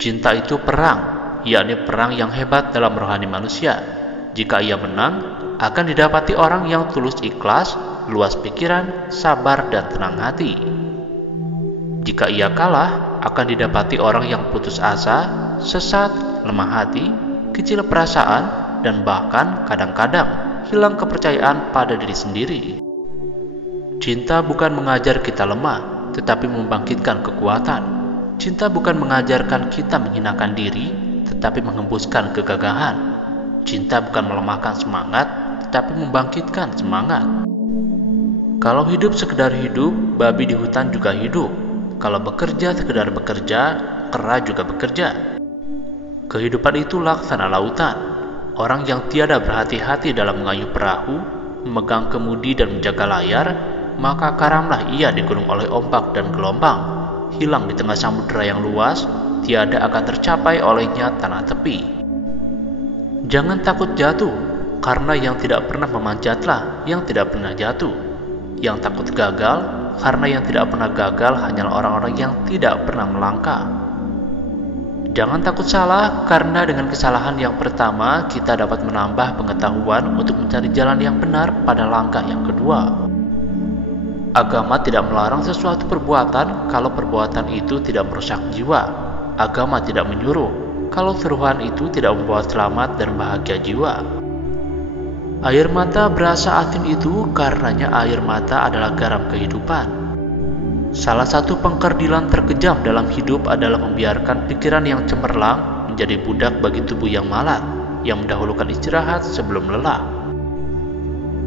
Cinta itu perang, yakni perang yang hebat dalam rohani manusia. Jika ia menang, akan didapati orang yang tulus ikhlas, luas pikiran, sabar, dan tenang hati. Jika ia kalah, akan didapati orang yang putus asa, sesat, lemah hati, kecil perasaan, dan bahkan kadang-kadang hilang kepercayaan pada diri sendiri. Cinta bukan mengajar kita lemah, tetapi membangkitkan kekuatan. Cinta bukan mengajarkan kita menghinakan diri, tetapi menghembuskan kegagahan. Cinta bukan melemahkan semangat, tetapi membangkitkan semangat. Kalau hidup sekedar hidup, babi di hutan juga hidup. Kalau bekerja sekedar bekerja, kera juga bekerja. Kehidupan itu laksana lautan. Orang yang tiada berhati-hati dalam mengayuh perahu, memegang kemudi dan menjaga layar, maka karamlah ia digulung oleh ombak dan gelombang. Hilang di tengah samudera yang luas, tiada akan tercapai olehnya tanah tepi. Jangan takut jatuh, karena yang tidak pernah memanjatlah yang tidak pernah jatuh. Yang takut gagal, karena yang tidak pernah gagal hanyalah orang-orang yang tidak pernah melangkah. Jangan takut salah, karena dengan kesalahan yang pertama, kita dapat menambah pengetahuan untuk mencari jalan yang benar pada langkah yang kedua. Agama tidak melarang sesuatu perbuatan kalau perbuatan itu tidak merusak jiwa. Agama tidak menyuruh kalau seruan itu tidak membawa selamat dan bahagia jiwa. Air mata berasa asin itu karenanya air mata adalah garam kehidupan. Salah satu pengkerdilan terkejam dalam hidup adalah membiarkan pikiran yang cemerlang menjadi budak bagi tubuh yang malat, yang mendahulukan istirahat sebelum lelah.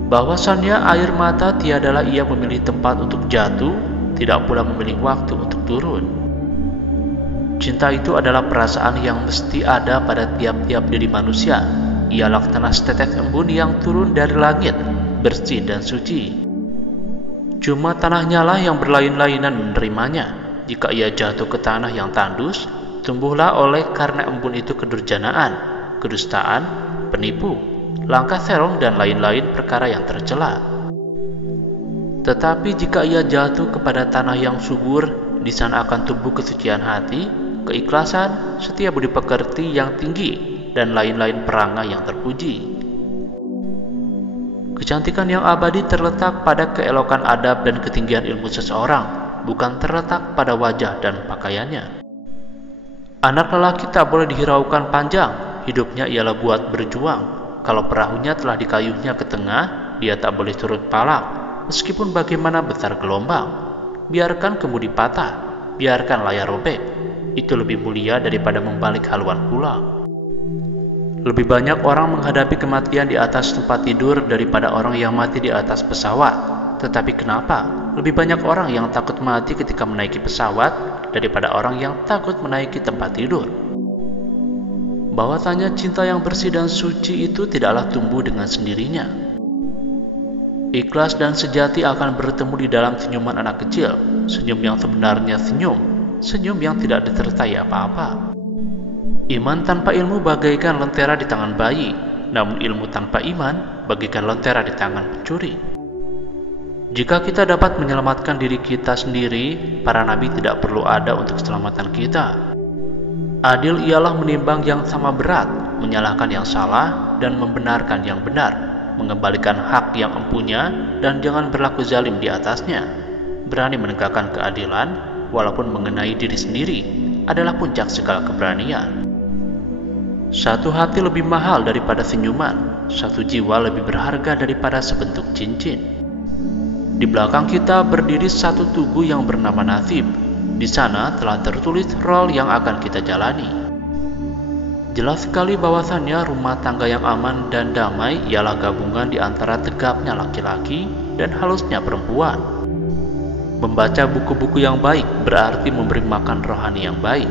Bahwasannya air mata tiadalah ia memilih tempat untuk jatuh, tidak pula memilih waktu untuk turun. Cinta itu adalah perasaan yang mesti ada pada tiap-tiap diri manusia. Ia laksana setetes embun yang turun dari langit, bersih dan suci. Cuma tanahnya lah yang berlain-lainan menerimanya. Jika ia jatuh ke tanah yang tandus, tumbuhlah oleh karena embun itu kedurjanaan, kedustaan, penipu, langkah serong dan lain-lain perkara yang tercela. Tetapi jika ia jatuh kepada tanah yang subur, di sana akan tumbuh kesucian hati, keikhlasan, setia budi pekerti yang tinggi, dan lain-lain perangai yang terpuji. Kecantikan yang abadi terletak pada keelokan adab dan ketinggian ilmu seseorang, bukan terletak pada wajah dan pakaiannya. Anak lelaki tak boleh dihiraukan panjang, hidupnya ialah buat berjuang. Kalau perahunya telah dikayuhnya ke tengah, dia tak boleh turut palang, meskipun bagaimana besar gelombang. Biarkan kemudi patah, biarkan layar robek. Itu lebih mulia daripada membalik haluan pulang. Lebih banyak orang menghadapi kematian di atas tempat tidur daripada orang yang mati di atas pesawat. Tetapi kenapa? Lebih banyak orang yang takut mati ketika menaiki pesawat daripada orang yang takut menaiki tempat tidur. Bahwasanya cinta yang bersih dan suci itu tidaklah tumbuh dengan sendirinya. Ikhlas dan sejati akan bertemu di dalam senyuman anak kecil, senyum yang sebenarnya senyum, senyum yang tidak disertai apa-apa. Iman tanpa ilmu bagaikan lentera di tangan bayi, namun ilmu tanpa iman bagaikan lentera di tangan pencuri. Jika kita dapat menyelamatkan diri kita sendiri, para nabi tidak perlu ada untuk keselamatan kita. Adil ialah menimbang yang sama berat, menyalahkan yang salah, dan membenarkan yang benar, mengembalikan hak yang empunya, dan jangan berlaku zalim di atasnya. Berani menegakkan keadilan, walaupun mengenai diri sendiri, adalah puncak segala keberanian. Satu hati lebih mahal daripada senyuman, satu jiwa lebih berharga daripada sebentuk cincin. Di belakang kita berdiri satu tugu yang bernama nasib. Di sana telah tertulis role yang akan kita jalani. Jelas sekali bahwasannya rumah tangga yang aman dan damai ialah gabungan di antara tegapnya laki-laki dan halusnya perempuan. Membaca buku-buku yang baik berarti memberi makan rohani yang baik.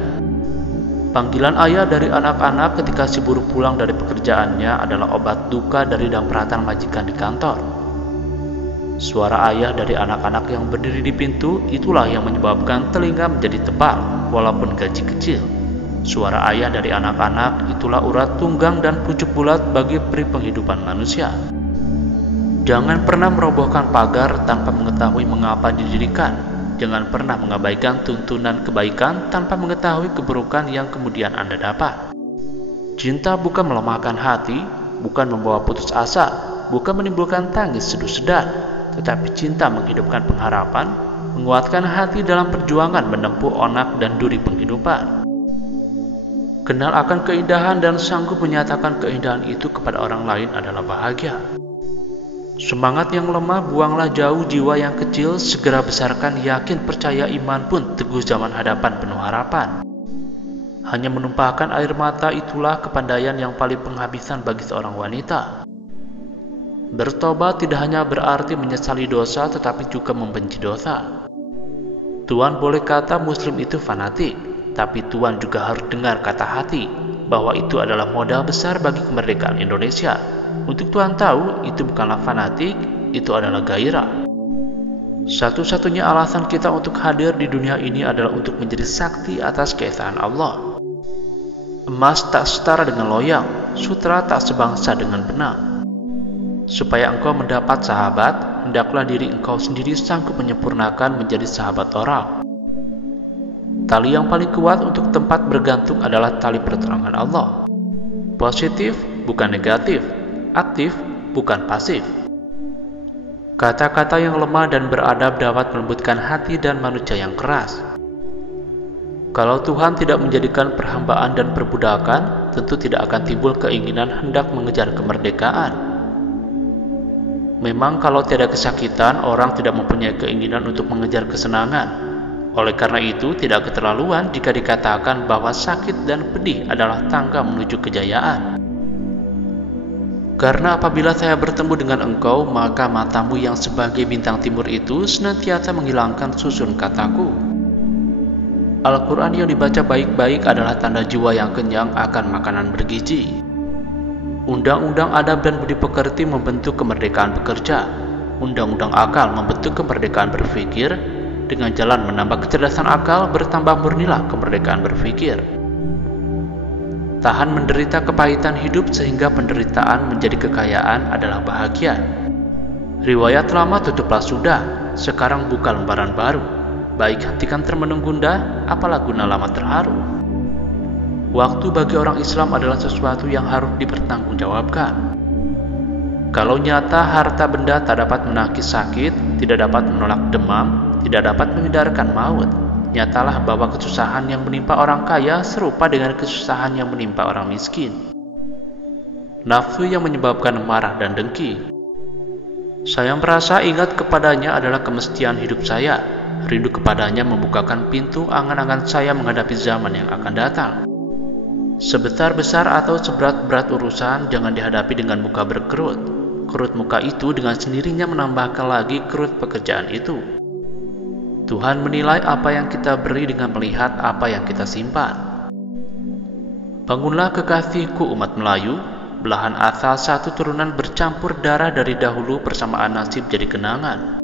Panggilan ayah dari anak-anak ketika si buruh pulang dari pekerjaannya adalah obat duka dari dampratan majikan di kantor. Suara ayah dari anak-anak yang berdiri di pintu itulah yang menyebabkan telinga menjadi tebal walaupun gaji kecil. Suara ayah dari anak-anak itulah urat tunggang dan pucuk bulat bagi peri penghidupan manusia. Jangan pernah merobohkan pagar tanpa mengetahui mengapa didirikan. Jangan pernah mengabaikan tuntunan kebaikan tanpa mengetahui keburukan yang kemudian Anda dapat. Cinta bukan melemahkan hati, bukan membawa putus asa, bukan menimbulkan tangis seduh-sedar, tetapi cinta menghidupkan pengharapan, menguatkan hati dalam perjuangan menempuh onak dan duri penghidupan. Kenal akan keindahan dan sanggup menyatakan keindahan itu kepada orang lain adalah bahagia. Semangat yang lemah buanglah jauh, jiwa yang kecil segera besarkan, yakin percaya iman pun teguh zaman hadapan penuh harapan. Hanya menumpahkan air mata itulah kepandaian yang paling penghabisan bagi seorang wanita. Bertobat tidak hanya berarti menyesali dosa tetapi juga membenci dosa. Tuan boleh kata muslim itu fanatik, tapi Tuan juga harus dengar kata hati bahwa itu adalah modal besar bagi kemerdekaan Indonesia. Untuk Tuhan tahu, itu bukanlah fanatik, itu adalah gairah. Satu-satunya alasan kita untuk hadir di dunia ini adalah untuk menjadi saksi atas keesaan Allah. Emas tak setara dengan loyang, sutra tak sebangsa dengan benang. Supaya engkau mendapat sahabat, hendaklah diri engkau sendiri sanggup menyempurnakan menjadi sahabat orang. Tali yang paling kuat untuk tempat bergantung adalah tali pertolongan Allah. Positif, bukan negatif. Aktif, bukan pasif. Kata-kata yang lemah dan beradab dapat melembutkan hati dan manusia yang keras. Kalau Tuhan tidak menjadikan perhambaan dan perbudakan, tentu tidak akan timbul keinginan hendak mengejar kemerdekaan. Memang kalau tiada kesakitan, orang tidak mempunyai keinginan untuk mengejar kesenangan. Oleh karena itu, tidak keterlaluan jika dikatakan bahwa sakit dan pedih adalah tangga menuju kejayaan. Karena apabila saya bertemu dengan engkau, maka matamu yang sebagai bintang timur itu senantiasa menghilangkan susun kataku. Al-Quran yang dibaca baik-baik adalah tanda jiwa yang kenyang akan makanan bergizi. Undang-undang adab dan budi pekerti membentuk kemerdekaan bekerja. Undang-undang akal membentuk kemerdekaan berpikir. Dengan jalan menambah kecerdasan akal, bertambah murnilah kemerdekaan berpikir. Tahan menderita kepahitan hidup sehingga penderitaan menjadi kekayaan adalah bahagia. Riwayat lama tutuplah sudah, sekarang buka lembaran baru. Baik hentikan termenung gundah, apalah guna lama terharu. Waktu bagi orang Islam adalah sesuatu yang harus dipertanggungjawabkan. Kalau nyata harta benda tak dapat menangkis sakit, tidak dapat menolak demam, tidak dapat menghindarkan maut, nyatalah bahwa kesusahan yang menimpa orang kaya serupa dengan kesusahan yang menimpa orang miskin. Nafsu yang menyebabkan marah dan dengki. Saya merasa ingat kepadanya adalah kemestian hidup saya. Rindu kepadanya membukakan pintu angan-angan saya menghadapi zaman yang akan datang. Sebesar-besar atau seberat-berat urusan jangan dihadapi dengan muka berkerut. Kerut muka itu dengan sendirinya menambahkan lagi kerut pekerjaan itu. Tuhan menilai apa yang kita beri dengan melihat apa yang kita simpan. Bangunlah kekasihku umat Melayu, belahan asal satu turunan bercampur darah dari dahulu persamaan nasib jadi kenangan.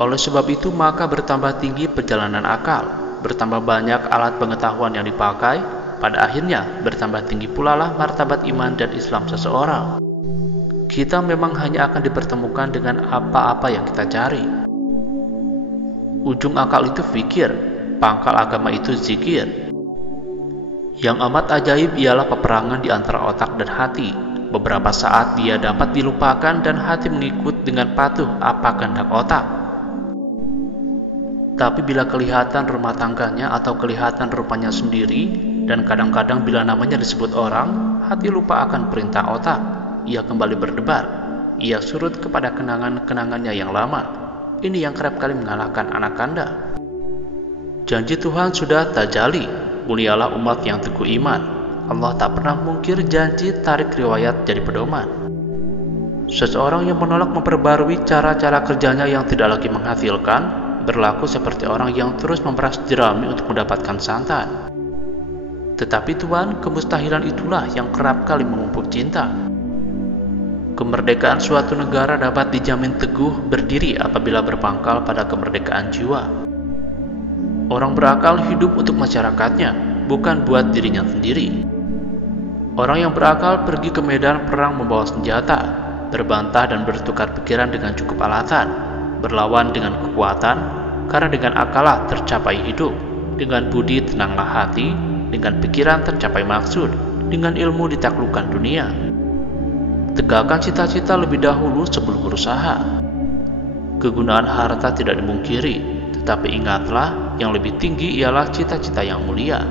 Oleh sebab itu maka bertambah tinggi perjalanan akal, bertambah banyak alat pengetahuan yang dipakai, pada akhirnya bertambah tinggi pula lah martabat iman dan Islam seseorang. Kita memang hanya akan dipertemukan dengan apa-apa yang kita cari. Ujung akal itu fikir, pangkal agama itu zikir. Yang amat ajaib ialah peperangan di antara otak dan hati. Beberapa saat dia dapat dilupakan dan hati mengikut dengan patuh apa kehendak otak. Tapi bila kelihatan rumah tangganya atau kelihatan rupanya sendiri, dan kadang-kadang bila namanya disebut orang, hati lupa akan perintah otak. Ia kembali berdebar. Ia surut kepada kenangan-kenangannya yang lama. Ini yang kerap kali mengalahkan anak Anda. Janji Tuhan sudah tajali, mulialah umat yang teguh iman. Allah tak pernah mungkir janji, tarik riwayat jadi pedoman. Seseorang yang menolak memperbarui cara-cara kerjanya yang tidak lagi menghasilkan, berlaku seperti orang yang terus memeras jerami untuk mendapatkan santan. Tetapi Tuhan, kemustahilan itulah yang kerap kali memupuk cinta. Kemerdekaan suatu negara dapat dijamin teguh berdiri apabila berpangkal pada kemerdekaan jiwa. Orang berakal hidup untuk masyarakatnya, bukan buat dirinya sendiri. Orang yang berakal pergi ke medan perang membawa senjata, berbantah dan bertukar pikiran dengan cukup alasan, berlawan dengan kekuatan, karena dengan akallah tercapai hidup, dengan budi tenanglah hati, dengan pikiran tercapai maksud, dengan ilmu ditaklukkan dunia. Tegakkan cita-cita lebih dahulu sebelum berusaha. Kegunaan harta tidak dimungkiri, tetapi ingatlah yang lebih tinggi ialah cita-cita yang mulia.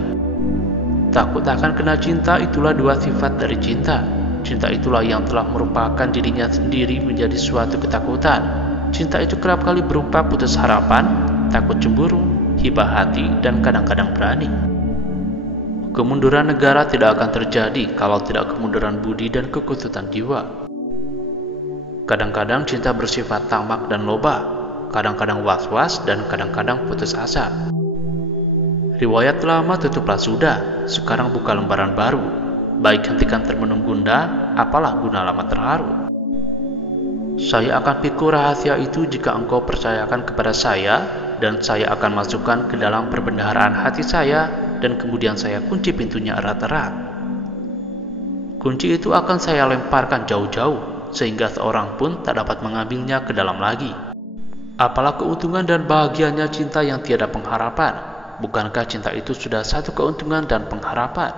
Takut akan kena cinta itulah dua sifat dari cinta. Cinta itulah yang telah merupakan dirinya sendiri menjadi suatu ketakutan. Cinta itu kerap kali berupa putus harapan, takut cemburu, hibah hati, dan kadang-kadang berani. Kemunduran negara tidak akan terjadi kalau tidak kemunduran budi dan kekututan jiwa. Kadang-kadang cinta bersifat tamak dan loba, kadang-kadang was-was, dan kadang-kadang putus asa. Riwayat lama tutuplah sudah, sekarang buka lembaran baru. Baik hentikan termenung gundah, apalah guna lama terharu. Saya akan pikul rahasia itu jika engkau percayakan kepada saya, dan saya akan masukkan ke dalam perbendaharaan hati saya, dan kemudian saya kunci pintunya erat-erat. Kunci itu akan saya lemparkan jauh-jauh, sehingga seorang pun tak dapat mengambilnya ke dalam lagi. Apalah keuntungan dan bahagianya cinta yang tiada pengharapan? Bukankah cinta itu sudah satu keuntungan dan pengharapan?